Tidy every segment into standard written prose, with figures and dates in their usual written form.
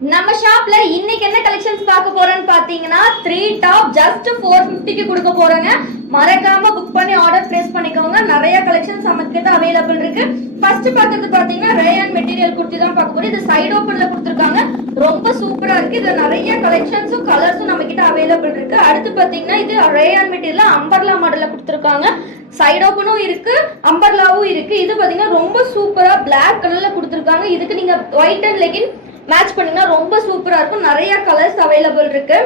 நம்ம ஷாப்ல இன்னைக்கு என்ன கலெக்ஷன்ஸ் பார்க்க போறோம்னு பாத்தீங்கன்னா 3 டாப் ஜஸ்ட் 450 க்கு கொடுக்க போறோங்க. மறக்காம புக் பண்ணி ஆர்டர் பிளேஸ் பண்ணிக்கோங்க. நிறைய கலெக்ஷன்ஸ் நம்ம கிட்ட அவைலபிள் இருக்கு. ஃபர்ஸ்ட் பார்க்கிறது பாத்தீங்கன்னா ரேயான் மெட்டீரியல் குர்த்தி தான் பார்க்க போறோம். இது சைடு ஓபன்ல கொடுத்திருக்காங்க. ரொம்ப சூப்பரா இருக்கு. இதுல நிறைய கலெக்ஷன்ஸும் கலர்ஸும் நம்ம கிட்ட அவைலபிள் இருக்கு. அடுத்து பாத்தீங்கன்னா இது ரேயான் மெட்டீரியல் அம்பர்லா மாடல்ல கொடுத்திருக்காங்க. சைடு ஓபனும் இருக்கு, அம்பர்லாவும் இருக்கு. இது பாத்தீங்கன்னா ரொம்ப சூப்பரா பிளாக் கலர்ல கொடுத்திருக்காங்க. இதுக்கு நீங்க ஒயிட் அண்ட் லெகின் மேட்ச் பண்ணீங்கன்னா ரொம்ப சூப்பரா இருக்கும். நிறைய கலர்ஸ் அவைலபிள் இருக்கு.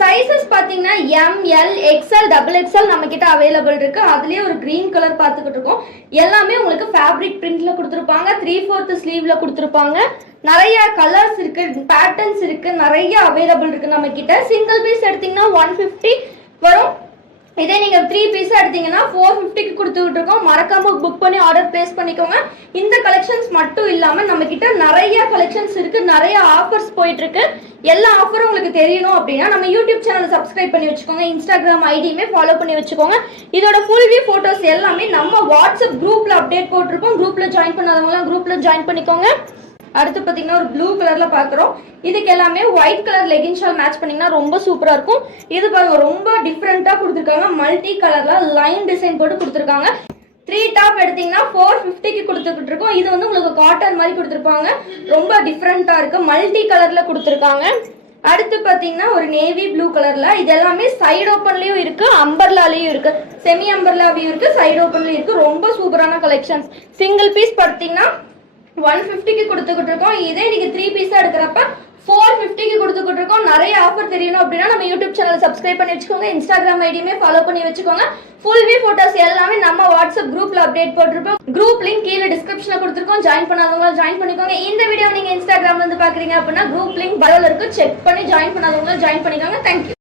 சைஸஸ் பாத்தீங்கன்னா M, L, XL, double XL நம்ம கிட்ட அவைலபிள் இருக்கு. அதுலயே ஒரு கிரீன் கலர் பார்த்துக்கிட்டு இருக்கோம். எல்லாமே உங்களுக்கு ஃபேப்ரிக் பிரிண்ட்ல கொடுத்துருப்பாங்க. 3/4 ஸ்லீவ்ல கொடுத்துருப்பாங்க. நிறைய கலர்ஸ் இருக்கு, பேட்டர்ன்ஸ் இருக்கு, நிறைய அவைலபிள் இருக்கு நம்ம கிட்ட. சிங்கிள் பீஸ் எடுத்தீங்கன்னா 150 வரும். இதே நீங்க 3 பீஸ் எடுத்தீங்கன்னா 450 க்கு கொடுத்துட்டு இருக்கோம். மறக்காம புக் பண்ணி ஆர்டர் பிளேஸ் பண்ணிக்கோங்க. இந்த கலெக்ஷன்ஸ் மட்டும் இல்லாம நம்ம கிட்ட நிறைய கலெக்ஷன்ஸ் இருக்கு, நிறைய ஆஃபர்ஸ் போயிட்டு இருக்கு. எல்லா ஆஃபரும் உங்களுக்கு தெரியணும் அப்படின்னா நம்ம யூடியூப் சேனலை சப்ஸ்கிரைப் பண்ணி வச்சுக்கோங்க. இன்ஸ்டாகிராம் ஐடியுமே ஃபாலோ பண்ணி வச்சுக்கோங்க. இதோட ஃபுல் வியூ போட்டோஸ் எல்லாமே நம்ம வாட்ஸ்அப் குரூப்ல அப்டேட் போட்டிருப்போம். குரூப்ல ஜாயின் பண்ணாதவங்க குரூப்ல ஜாயின் பண்ணிக்கோங்க. அடுத்து பார்த்தீங்கன்னா ஒரு ப்ளூ கலர்ல பார்க்குறோம். இதுக்கு எல்லாமே white colour legging shawl match பண்ணீங்கன்னா ரொம்ப சூப்பரா இருக்கும். இது பாருங்க ரொம்ப டிஃப்ரெண்டா கொடுத்துருக்காங்க. மல்டி கலர்ல லைன் டிசைன் போட்டு கொடுத்துருக்காங்க. 3 டாப் எடுத்தீங்கன்னா 450 க்கு கொடுத்துக்கிட்டு இருக்கோம். இது வந்து உங்களுக்கு காட்டன் மாதிரி கொடுத்துருப்பாங்க. ரொம்ப டிஃப்ரெண்டா இருக்கு. மல்டி கலர்ல கொடுத்துருக்காங்க. அடுத்து பாத்தீங்கன்னா ஒரு நேவி ப்ளூ கலர்ல, இது எல்லாமே சைடு ஓப்பன்லயும் இருக்கு, அம்பர்லாலயும் இருக்கு, செமி அம்பர்லாவையும் இருக்கு, சைடு ஓப்பன்லயும் இருக்கு. ரொம்ப சூப்பரான கலெக்ஷன்ஸ். சிங்கிள் பீஸ் பார்த்தீங்கன்னா 150 க்கு கொடுத்துக்கிட்டு இருக்கோம். இதே நீங்க 3 பீஸா எடுக்கிறப்ப 450 க்கு கொடுத்துக்கிட்டு இருக்கோம். நிறைய ஆஃபர் தெரியணும் அப்படின்னா நம்ம யூடியூப் சேனல் சப்ஸ்கிரைப் பண்ணி வச்சுக்கோங்க. இன்ஸ்டாகிராம் ஐடியுமே ஃபாலோ பண்ணி வச்சுக்கோங்க. ஃபுல் வியூ போட்டோஸ் எல்லாமே நம்ம வாட்ஸ்அப் குரூப்ல அப்டேட் போட்டிருப்போம். குரூப் லிங்க் கீழே டிஸ்கிரிப்ஷன்ல கொடுத்துருக்கோம். ஜாயின் பண்ணாதவங்க ஜாயின் பண்ணிக்கோங்க. இந்த வீடியோ நீங்க இன்ஸ்டாகிராம்ல இருந்து பாக்குறீங்க அப்படின்னா குரூப் லிங்க் பயோல இருக்கு. செக் பண்ணி ஜாயின் பண்ணாதவங்க ஜாயின் பண்ணிக்கோங்க. தேங்க்யூ.